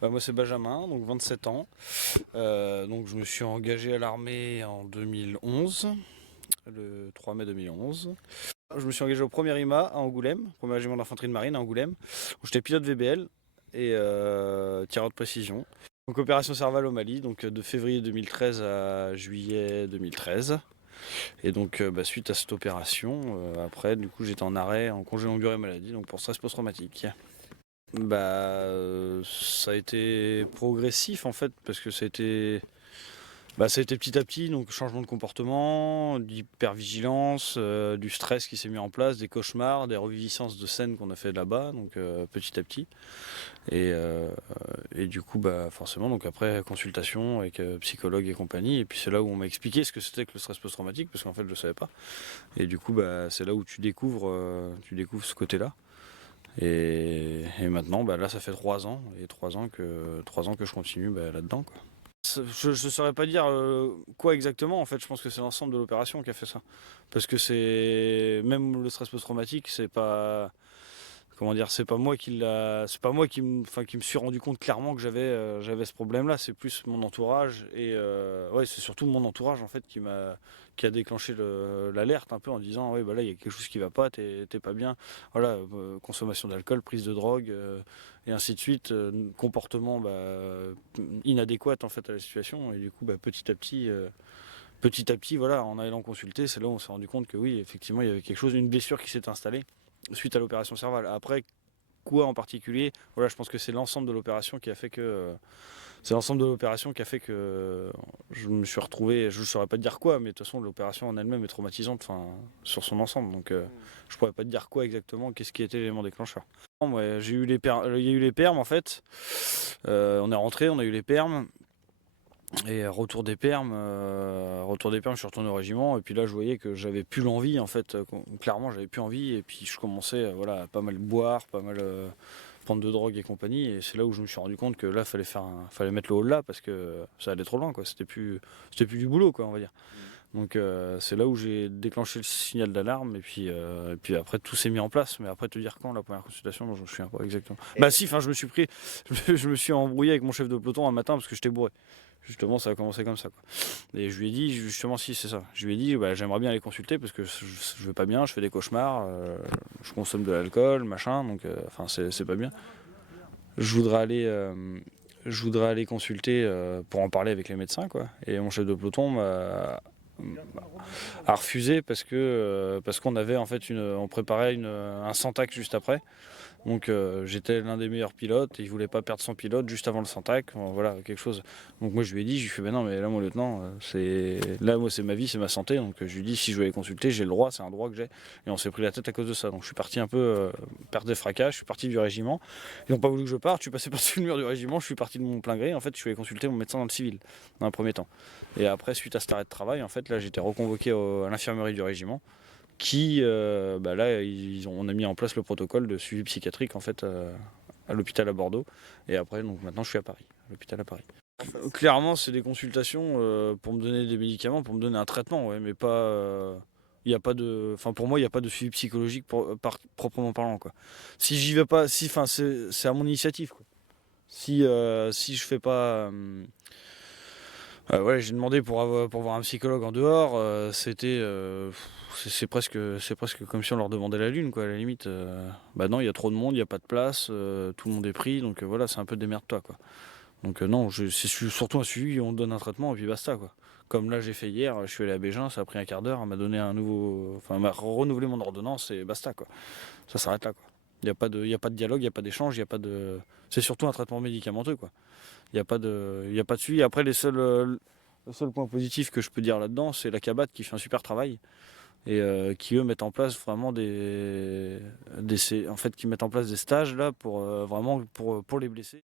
Moi c'est Benjamin, donc 27 ans. Donc je me suis engagé à l'armée en 2011, le 3 mai 2011. Je me suis engagé au premier IMA à Angoulême, premier régiment d'infanterie de marine à Angoulême, où j'étais pilote VBL et tireur de précision. Donc opération Serval au Mali, donc de février 2013 à juillet 2013. Et donc suite à cette opération, après du coup j'étais en arrêt, en congé longue durée maladie, donc pour stress post-traumatique. Ça a été progressif en fait, parce que ça a été petit à petit, donc changement de comportement, d'hypervigilance, du stress qui s'est mis en place, des cauchemars, des reviviscences de scènes qu'on a fait là-bas, donc petit à petit. Et, euh, et du coup, forcément, donc après consultation avec psychologue et compagnie, et puis c'est là où on m'a expliqué ce que c'était que le stress post-traumatique, parce qu'en fait je ne savais pas. Et du coup, c'est là où tu découvres ce côté-là. Et maintenant, là, ça fait 3 ans, et 3 ans que je continue là-dedans, quoi. Je ne saurais pas dire quoi exactement, en fait. Je pense que c'est l'ensemble de l'opération qui a fait ça. Parce que c'est même le stress post-traumatique, c'est pas, comment dire, c'est pas moi qui me suis rendu compte clairement que j'avais ce problème-là. C'est plus mon entourage et ouais, c'est surtout mon entourage en fait qui a déclenché l'alerte un peu en disant oui, là il y a quelque chose qui va pas, t'es pas bien. Voilà, consommation d'alcool, prise de drogue et ainsi de suite, comportement inadéquat en fait à la situation, et du coup petit à petit, voilà, en allant consulter, c'est là où on s'est rendu compte que oui, effectivement, il y avait quelque chose, une blessure qui s'est installée suite à l'opération Serval. Après, quoi en particulier, voilà, je pense que c'est l'ensemble de l'opération qui a fait que je me suis retrouvé, je ne saurais pas te dire quoi, mais de toute façon l'opération en elle-même est traumatisante, enfin, sur son ensemble, donc je pourrais pas te dire quoi exactement, qu'est-ce qui était l'élément déclencheur. Ouais, il y a eu les permes en fait. On est rentré, on a eu les permes. Et retour des permes, je suis retourné au régiment, et puis là je voyais que j'avais plus l'envie en fait, clairement j'avais plus envie, et puis je commençais voilà, à pas mal boire, pas mal prendre de drogue et compagnie, et c'est là où je me suis rendu compte que là fallait mettre le haut là, parce que ça allait trop loin, quoi. C'était plus du boulot, quoi, on va dire. Donc c'est là où j'ai déclenché le signal d'alarme, et puis après tout s'est mis en place. Mais après te dire quand la première consultation, non, je me souviens pas exactement. Bah si, enfin je me suis embrouillé avec mon chef de peloton un matin parce que j'étais bourré. Justement, ça a commencé comme ça, quoi. Et je lui ai dit, justement, si c'est ça. Je lui ai dit, j'aimerais bien aller consulter parce que je vais pas bien, je fais des cauchemars, je consomme de l'alcool, machin, donc enfin c'est pas bien. Je voudrais aller, je voudrais aller consulter pour en parler avec les médecins, quoi. Et mon chef de peloton a refusé parce qu'on avait en fait on préparait un Santac juste après. Donc j'étais l'un des meilleurs pilotes et il voulait pas perdre son pilote juste avant le Santac, voilà, quelque chose. Donc moi je lui ai dit, ben non, mais là mon lieutenant, c'est ma vie, c'est ma santé, donc je lui ai dit si je veux aller consulter, j'ai le droit, c'est un droit que j'ai. Et on s'est pris la tête à cause de ça. Donc je suis parti un peu perdre des fracas, je suis parti du régiment. Ils n'ont pas voulu que je parte, je suis passé par-dessus le mur du régiment, je suis parti de mon plein gré. En fait, je suis allé consulter mon médecin dans le civil, dans un premier temps. Et après, suite à cet arrêt de travail, en fait, là j'étais reconvoqué à l'infirmerie du régiment qui, là, on a mis en place le protocole de suivi psychiatrique en fait à l'hôpital à Bordeaux. Et après, donc maintenant, je suis à Paris, à l'hôpital à Paris. Clairement, c'est des consultations pour me donner des médicaments, pour me donner un traitement, ouais, mais pas. Il y a pas de, enfin pour moi, il n'y a pas de suivi psychologique proprement parlant, quoi. Si j'y vais pas, si, enfin c'est à mon initiative, quoi. Si je fais pas, ouais, j'ai demandé pour voir un psychologue en dehors. C'est presque comme si on leur demandait la lune, quoi, à la limite. Non, il y a trop de monde, il n'y a pas de place, tout le monde est pris, donc voilà, c'est un peu démerde-toi, quoi. Donc non, c'est surtout un suivi, on donne un traitement et puis basta, quoi. Comme là j'ai fait hier, je suis allé à Bégin, ça a pris un quart d'heure, elle m'a donné elle m'a renouvelé mon ordonnance et basta, quoi. Ça s'arrête là, quoi. Il y a pas de dialogue, il n'y a pas d'échange, il y a pas de. C'est surtout un traitement médicamenteux, quoi. Il y a pas de suivi. Après, le seul point positif que je peux dire là-dedans, c'est la CABAT qui fait un super travail et qui eux mettent en place vraiment en fait, qui mettent en place des stages là pour vraiment pour les blessés.